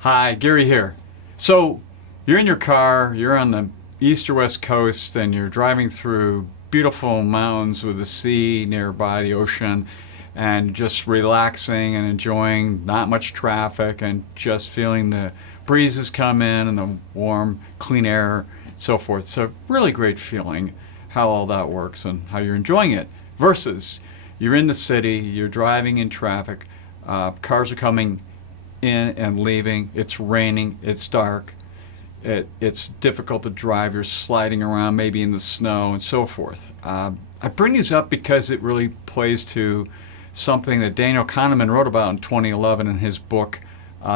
Hi, Gary here. So, you're in your car, you're on the east or west coast, and you're driving through beautiful mountains with the sea nearby, the ocean, and just relaxing and enjoying not much traffic and just feeling the breezes come in and the warm, clean air, so forth. So, really great feeling how all that works and how you're enjoying it. Versus, you're in the city, you're driving in traffic, cars are coming in and leaving. It's raining. It's dark. It's difficult to drive. You're sliding around, maybe in the snow and so forth. I bring these up because it really plays to something that Daniel Kahneman wrote about in 2011 in his book,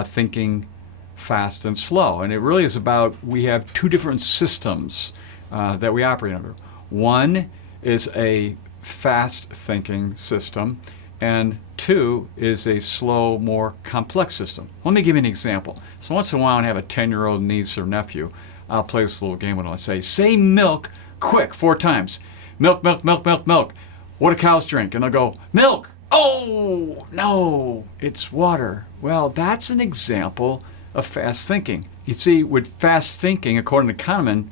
Thinking Fast and Slow. And it really is about we have two different systems that we operate under. One is a fast thinking system, and two is a slow, more complex system. Let me give you an example. So once in a while, when I have a 10-year-old niece or nephew, I'll play this little game with them. I say milk quick 4 times. Milk, milk, milk, milk, milk. What do cows drink? And they'll go, milk. Oh, no, it's water. Well, that's an example of fast thinking. You see, with fast thinking, according to Kahneman,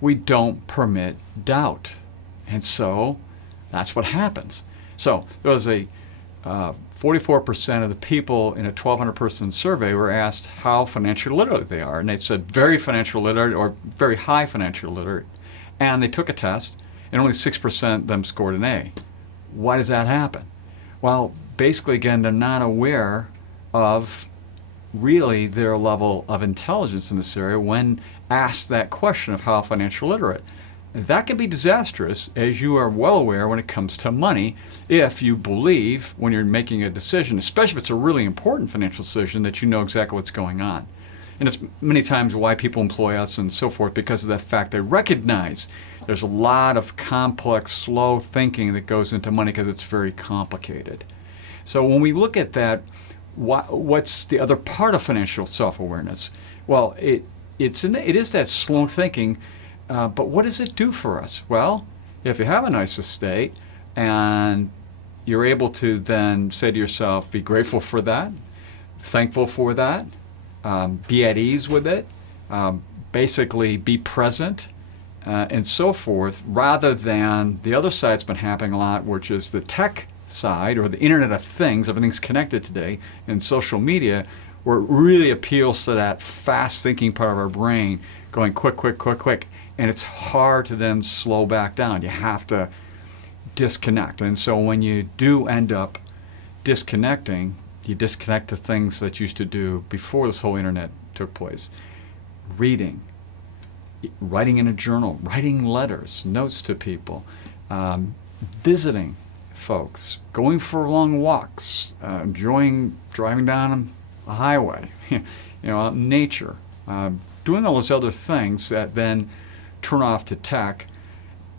we don't permit doubt. And so that's what happens. So there was a 44% of the people in a 1,200 person survey were asked how financially literate they are. And they said very financial literate or very high financial literate. And they took a test, and only 6% of them scored an A. Why does that happen? Well, basically, again, they're not aware of really their level of intelligence in this area when asked that question of how financially literate. That can be disastrous, as you are well aware when it comes to money, if you believe when you're making a decision, especially if it's a really important financial decision, that you know exactly what's going on. And it's many times why people employ us and so forth, because of that fact. They recognize there's a lot of complex, slow thinking that goes into money because it's very complicated. So when we look at that, what's the other part of financial self-awareness? Well, it is that slow thinking. But what does it do for us? Well, if you have a nice estate and you're able to then say to yourself, be grateful for that, thankful for that, be at ease with it, basically be present, and so forth, rather than the other side that's been happening a lot, which is the tech side or the Internet of Things. Everything's connected today, and social media, where it really appeals to that fast thinking part of our brain, going quick, quick, quick, quick. And it's hard to then slow back down. You have to disconnect. And so when you do end up disconnecting, you disconnect the things that you used to do before this whole internet took place. Reading, writing in a journal, writing letters, notes to people, visiting folks, going for long walks, enjoying driving down a highway, nature, doing all those other things that then turn off to tech,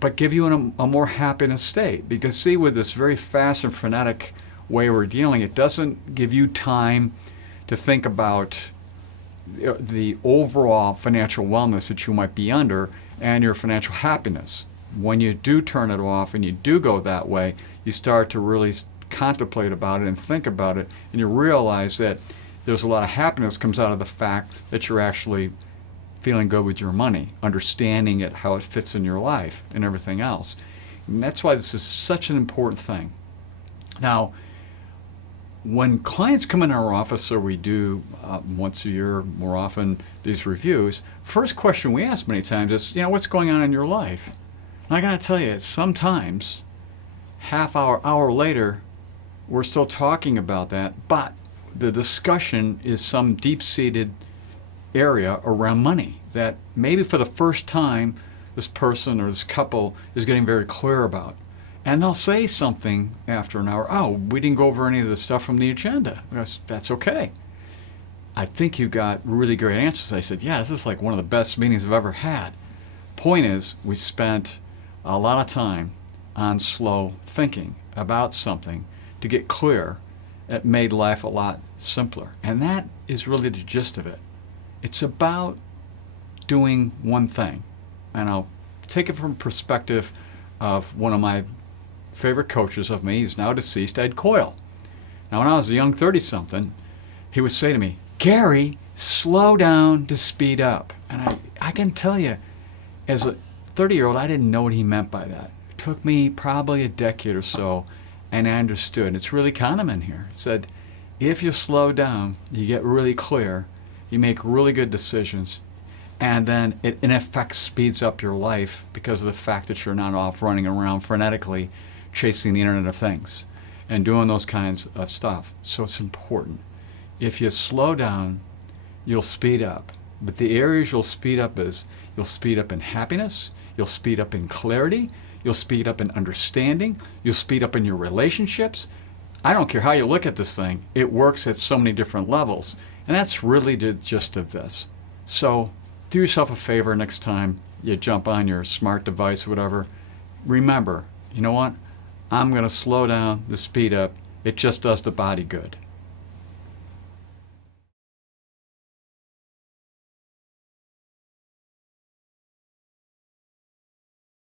but give you a more happiness state. Because see, with this very fast and frenetic way we're dealing, it doesn't give you time to think about the overall financial wellness that you might be under and your financial happiness. When you do turn it off and you do go that way, you start to really contemplate about it and think about it, and you realize that there's a lot of happiness comes out of the fact that you're actually feeling good with your money, understanding it, how it fits in your life, and everything else. And that's why this is such an important thing. Now, when clients come in our office, or we do once a year, more often, these reviews, first question we ask many times is, what's going on in your life? And I gotta tell you, sometimes, half hour later, we're still talking about that, but the discussion is some deep-seated area around money that maybe for the first time this person or this couple is getting very clear about. And they'll say something after an hour, oh, we didn't go over any of the stuff from the agenda. That's okay. I think you got really great answers. I said, yeah, this is like one of the best meetings I've ever had. Point is, we spent a lot of time on slow thinking about something to get clear. It made life a lot simpler. And that is really the gist of it. It's about doing one thing. And I'll take it from perspective of one of my favorite coaches of me. He's now deceased, Coyle. Now, when I was a young 30-something, he would say to me, Gary, slow down to speed up. And I can tell you, as a 30-year-old, I didn't know what he meant by that. It took me probably a decade or so, and I understood. It's really Kahneman here. It said, if you slow down, you get really clear, you make really good decisions, and then it in effect speeds up your life because of the fact that you're not off running around frenetically chasing the Internet of Things and doing those kinds of stuff. So it's important. If you slow down, you'll speed up. But the areas you'll speed up is, you'll speed up in happiness, you'll speed up in clarity, you'll speed up in understanding, you'll speed up in your relationships. I don't care how you look at this thing, it works at so many different levels. And that's really the gist of this. So do yourself a favor next time you jump on your smart device or whatever. Remember, you know what? I'm going to slow down the speed up. It just does the body good.